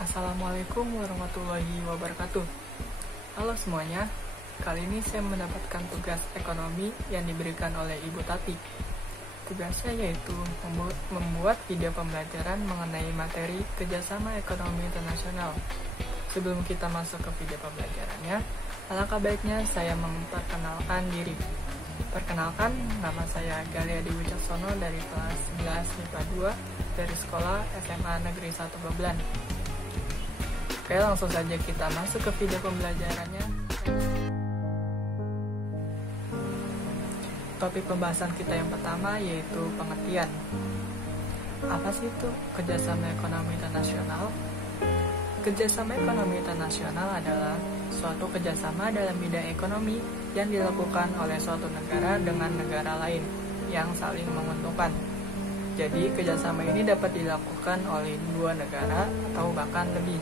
Assalamualaikum warahmatullahi wabarakatuh. Halo semuanya, kali ini saya mendapatkan tugas ekonomi yang diberikan oleh Ibu Tati. Tugasnya yaitu membuat video pembelajaran mengenai materi kerjasama ekonomi internasional. Sebelum kita masuk ke video pembelajarannya, alangkah baiknya saya memperkenalkan diri. Perkenalkan, nama saya Galia Dewi Caksono dari kelas 11 MIPA 2 dari sekolah SMA Negeri 1 Babelan. Oke, langsung saja kita masuk ke video pembelajarannya. Topik pembahasan kita yang pertama yaitu pengertian. Apa sih itu kerjasama ekonomi internasional? Kerjasama ekonomi internasional adalah suatu kerjasama dalam bidang ekonomi yang dilakukan oleh suatu negara dengan negara lain yang saling menguntungkan. Jadi, kerjasama ini dapat dilakukan oleh dua negara atau bahkan lebih.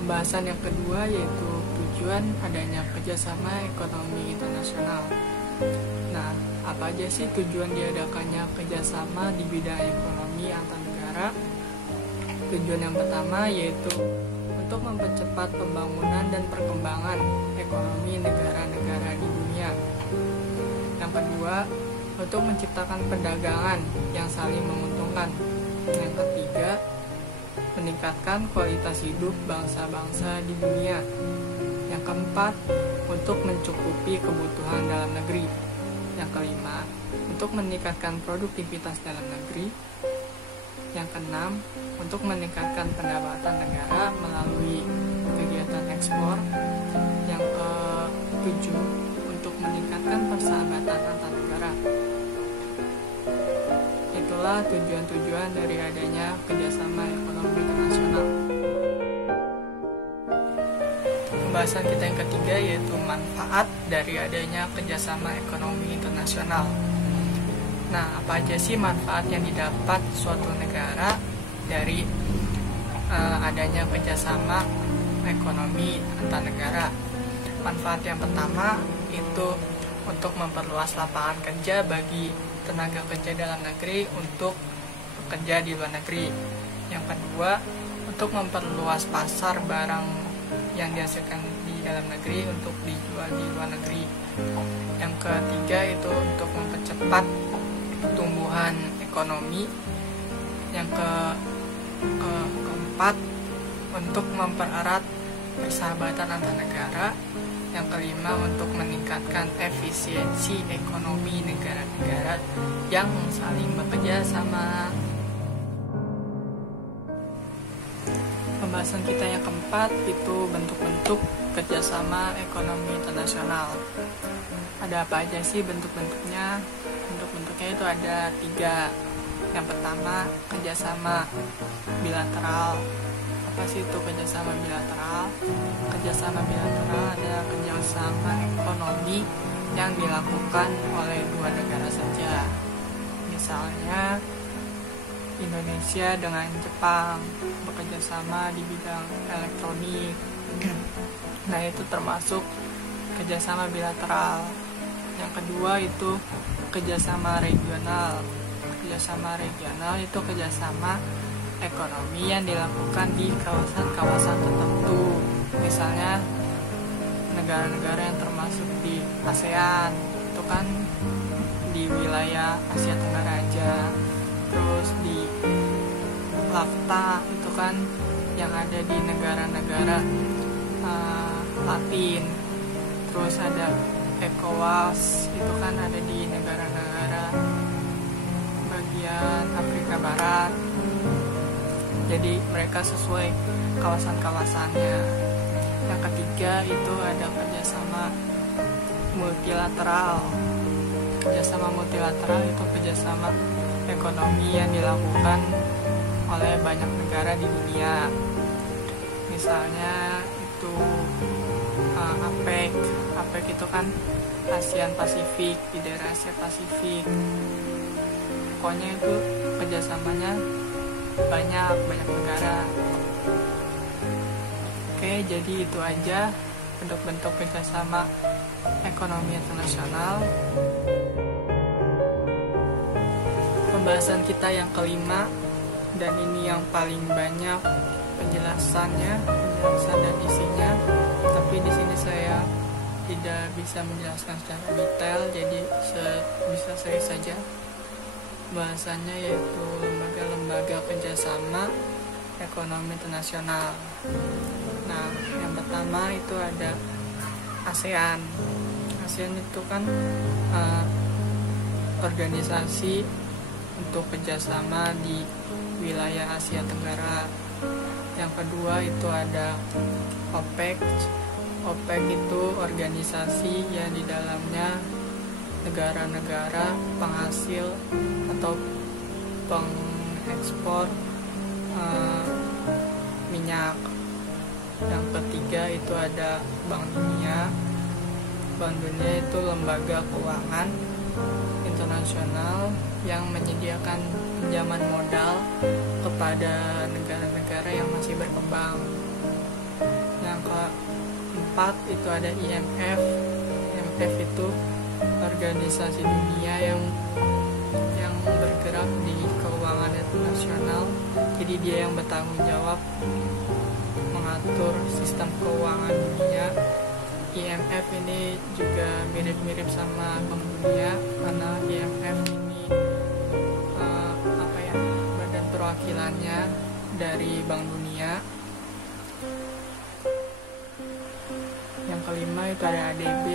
Pembahasan yang kedua yaitu tujuan adanya kerjasama ekonomi internasional. Nah, apa aja sih tujuan diadakannya kerjasama di bidang ekonomi antar negara? Tujuan yang pertama yaitu untuk mempercepat pembangunan dan perkembangan ekonomi negara-negara di dunia. Yang kedua, untuk menciptakan perdagangan yang saling menguntungkan. Yang ketiga, meningkatkan kualitas hidup bangsa-bangsa di dunia. Yang keempat, untuk mencukupi kebutuhan dalam negeri. Yang kelima, untuk meningkatkan produktivitas dalam negeri. Yang keenam, untuk meningkatkan pendapatan negara melalui kegiatan ekspor. Yang ketujuh, untuk meningkatkan persahabatan antar negara. Itulah tujuan-tujuan dari adanya kerjasama ekonomi internasional. Pembahasan kita yang ketiga yaitu manfaat dari adanya kerjasama ekonomi internasional. Nah, apa aja sih manfaat yang didapat suatu negara dari adanya kerjasama ekonomi antar negara? Manfaat yang pertama itu untuk memperluas lapangan kerja bagi tenaga kerja dalam negeri untuk bekerja di luar negeri. Yang kedua, untuk memperluas pasar barang yang dihasilkan di dalam negeri untuk dijual di luar negeri. Yang ketiga itu untuk mempercepat pertumbuhan ekonomi. Yang keempat, untuk mempererat persahabatan antar negara. Yang kelima, untuk meningkatkan efisiensi ekonomi negara-negara yang saling bekerja sama. Pembahasan kita yang keempat itu bentuk-bentuk kerjasama ekonomi internasional. Ada apa aja sih bentuk-bentuknya? Bentuk-bentuknya itu ada 3. Yang pertama, kerjasama bilateral. Apa sih itu kerjasama bilateral? Kerjasama bilateral adalah kerjasama ekonomi yang dilakukan oleh dua negara saja. Misalnya Indonesia dengan Jepang bekerjasama di bidang elektronik. Nah, itu termasuk kerjasama bilateral. Yang kedua itu kerjasama regional. Kerjasama regional itu kerjasama ekonomi yang dilakukan di kawasan-kawasan tertentu. Misalnya negara-negara yang termasuk di ASEAN, itu kan di wilayah Asia Tenggara aja. Terus di LAFTA itu kan yang ada di negara-negara Latin. Terus ada ECOWAS, itu kan ada di negara-negara bagian Afrika Barat. Jadi mereka sesuai kawasan-kawasannya. Yang ketiga itu ada kerjasama multilateral. Kerjasama multilateral itu kerjasama ekonomi yang dilakukan oleh banyak negara di dunia. Misalnya itu APEC. APEC itu kan ASEAN Pasifik, di daerah Asia Pasifik. Pokoknya itu kerjasamanya banyak negara. Oke, jadi itu aja bentuk-bentuk kerjasama ekonomi internasional. Pembahasan kita yang kelima, dan ini yang paling banyak penjelasan dan isinya, tapi di sini saya tidak bisa menjelaskan secara detail, jadi bisa saya saja. Bahasanya yaitu lembaga-lembaga kerjasama ekonomi internasional. Nah, yang pertama itu ada ASEAN. ASEAN itu kan organisasi untuk kerjasama di wilayah Asia Tenggara. Yang kedua itu ada OPEC. OPEC itu organisasi yang di dalamnya negara-negara penghasil atau pengekspor minyak. Yang ketiga itu ada Bank Dunia. Bank Dunia itu lembaga keuangan internasional yang menyediakan pinjaman modal kepada negara-negara yang masih berkembang. Yang keempat itu ada IMF. IMF itu organisasi dunia yang bergerak di keuangan internasional. Jadi dia yang bertanggung jawab mengatur sistem keuangan dunia. IMF ini juga mirip-mirip sama Bank Dunia, karena IMF ini badan perwakilannya dari Bank Dunia. Yang kelima itu ada ADB,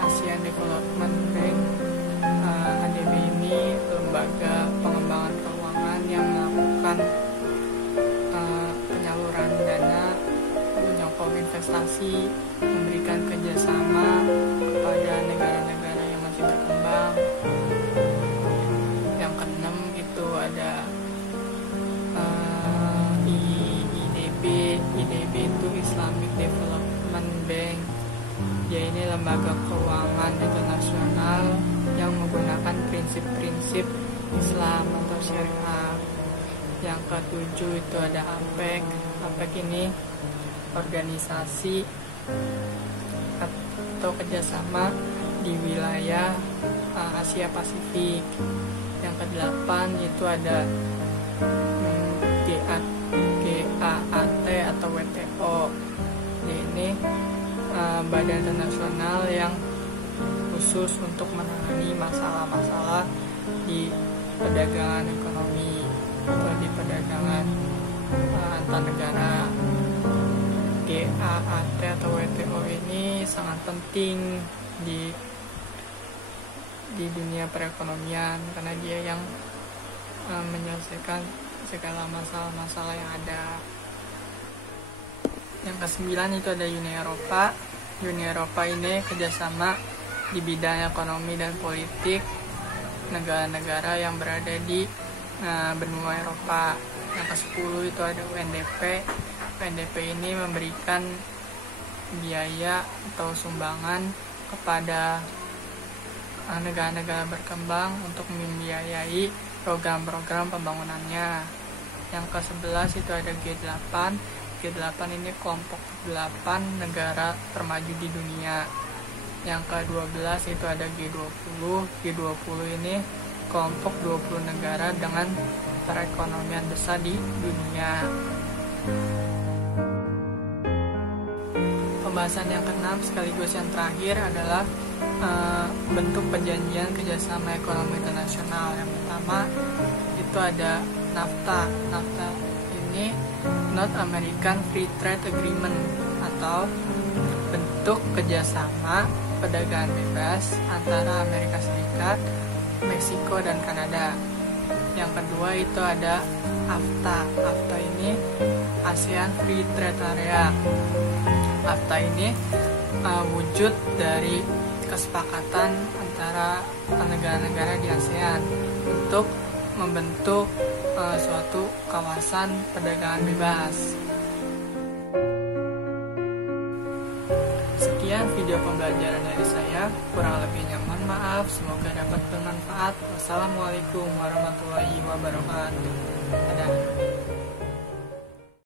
Asian Development Bank. ADB ini lembaga pengembangan keuangan yang melakukan penyaluran dana, menyokong investasi, memberikan kerjasama kepada negara-negara yang masih berkembang. Yang keenam itu ada IDB. IDB itu Islamic Development Bank. Dia ini lembaga keuangan internasional yang menggunakan prinsip-prinsip Islam atau syariah. Yang ketujuh itu ada APEC. APEC ini organisasi atau kerjasama di wilayah Asia Pasifik. Yang kedelapan itu ada GAAT atau WTO. Ini badan internasional yang khusus untuk menangani masalah-masalah di perdagangan ekonomi atau di perdagangan antar negara. GAAT atau WTO ini sangat penting di dunia perekonomian, karena dia yang menyelesaikan segala masalah-masalah yang ada. Yang kesembilan itu ada Uni Eropa. Uni Eropa ini kerjasama di bidang ekonomi dan politik negara-negara yang berada di benua Eropa. Yang ke-10 itu ada UNDP. UNDP ini memberikan biaya atau sumbangan kepada negara-negara berkembang untuk membiayai program-program pembangunannya. Yang ke-11 itu ada G8. G8 ini kelompok 8 negara termaju di dunia. Yang ke-12 itu ada G20. G20 ini kelompok 20 negara dengan perekonomian besar di dunia. Pembahasan yang ke-6 sekaligus yang terakhir adalah bentuk perjanjian kerjasama ekonomi internasional. Yang pertama itu ada NAFTA. NAFTA ini North American Free Trade Agreement, atau bentuk kerjasama perdagangan bebas antara Amerika Serikat, Meksiko, dan Kanada. Yang kedua itu ada AFTA. AFTA ini ASEAN Free Trade Area. AFTA ini wujud dari kesepakatan antara negara-negara di ASEAN untuk membentuk suatu kawasan perdagangan bebas. Sekian video pembelajaran dari saya, kurang lebihnya mohon maaf, semoga dapat bermanfaat. Wassalamualaikum warahmatullahi wabarakatuh. Dadah.